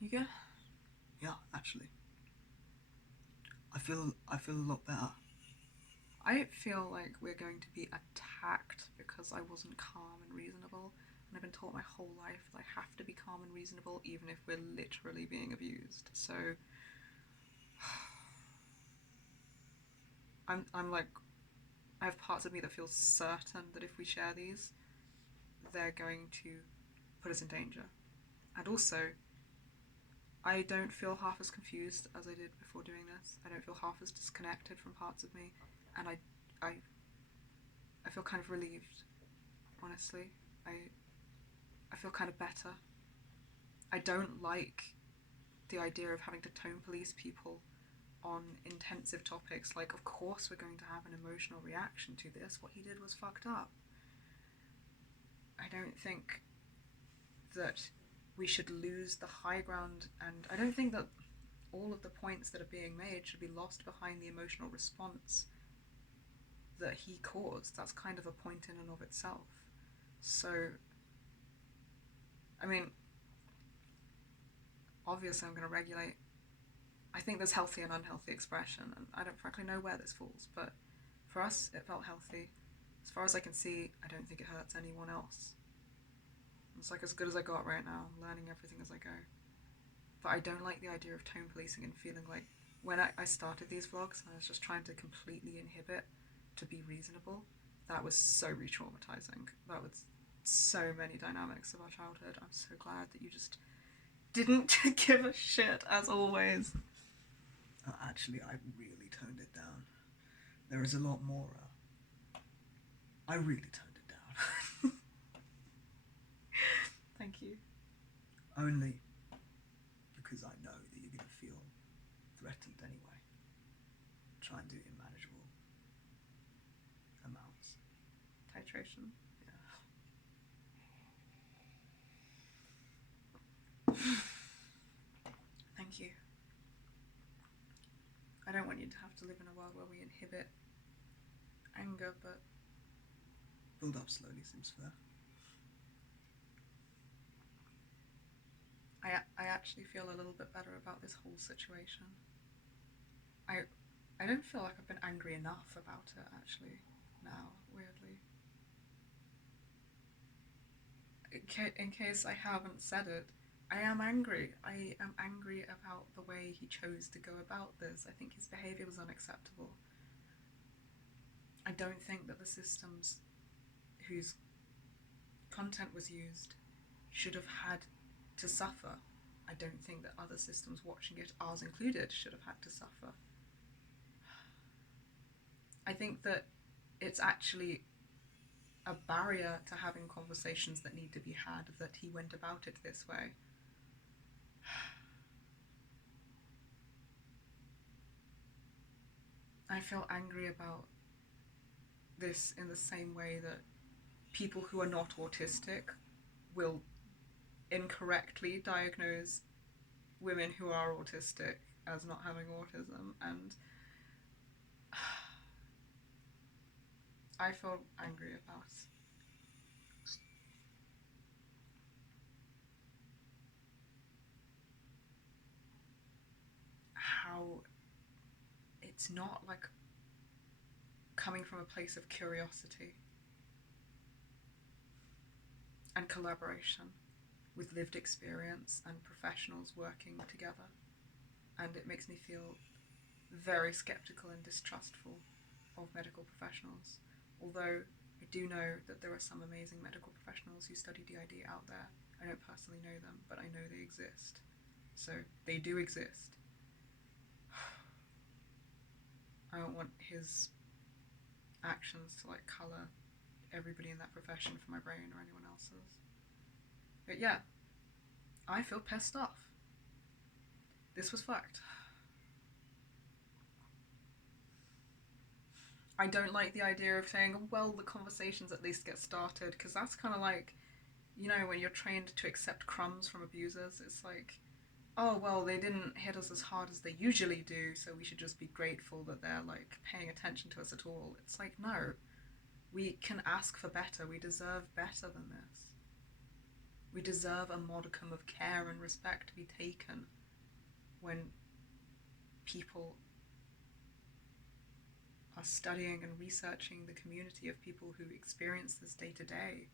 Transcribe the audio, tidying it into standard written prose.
You good? Yeah, actually, I feel a lot better. I feel like we're going to be attacked because I wasn't calm and reasonable. And I've been taught my whole life that I have to be calm and reasonable even if we're literally being abused. So I'm like, I have parts of me that feel certain that if we share these, they're going to put us in danger. And also, I don't feel half as confused as I did before doing this. I don't feel half as disconnected from parts of me, and I, I feel kind of relieved. Honestly, I, I feel kind of better. I don't like the idea of having to tone police people on intensive topics. Like, of course, we're going to have an emotional reaction to this. What he did was fucked up. I don't think that we should lose the high ground, and I don't think that all of the points that are being made should be lost behind the emotional response that he caused. That's kind of a point in and of itself. So, I mean, obviously, I'm going to regulate. I think there's healthy and unhealthy expression, and I don't frankly know where this falls, but for us, it felt healthy. As far as I can see, I don't think it hurts anyone else. It's like as good as I got right now, learning everything as I go. But I don't like the idea of tone policing and feeling like when I started these vlogs and I was just trying to completely inhibit to be reasonable, that was so re traumatizing. That was so many dynamics of our childhood. I'm so glad that you just didn't give a shit as always. Actually, I really toned it down. There is a lot more. I really toned it down. Thank you. Only because I know that you're going to feel threatened anyway. Try and do it in manageable amounts. Titration. Yeah. Thank you. I don't want you to have to live in a world where we inhibit anger, but Build up slowly seems fair. I actually feel a little bit better about this whole situation. I I don't feel like I've been angry enough about it actually now, weirdly. In case I haven't said it, I am angry. I am angry about the way he chose to go about this. I think his behaviour was unacceptable. I don't think that the systems whose content was used should have had to suffer. I don't think that other systems watching it, ours included, should have had to suffer. I think that it's actually a barrier to having conversations that need to be had that he went about it this way. I feel angry about this in the same way that people who are not autistic will incorrectly diagnose women who are autistic as not having autism, and I feel angry about how it's not like coming from a place of curiosity and collaboration with lived experience and professionals working together. And it makes me feel very skeptical and distrustful of medical professionals. Although I do know that there are some amazing medical professionals who study DID out there. I don't personally know them, but I know they exist. So they do exist. I don't want his actions to like colour everybody in that profession for my brain or anyone else's. But yeah, I feel pissed off. This was fucked. I don't like the idea of saying, well, the conversations at least get started, because that's kind of like, you know, when you're trained to accept crumbs from abusers, it's like, oh, well, they didn't hit us as hard as they usually do, so we should just be grateful that they're like paying attention to us at all. It's like, no, we can ask for better. We deserve better than this. We deserve a modicum of care and respect to be taken when people are studying and researching the community of people who experience this day to day.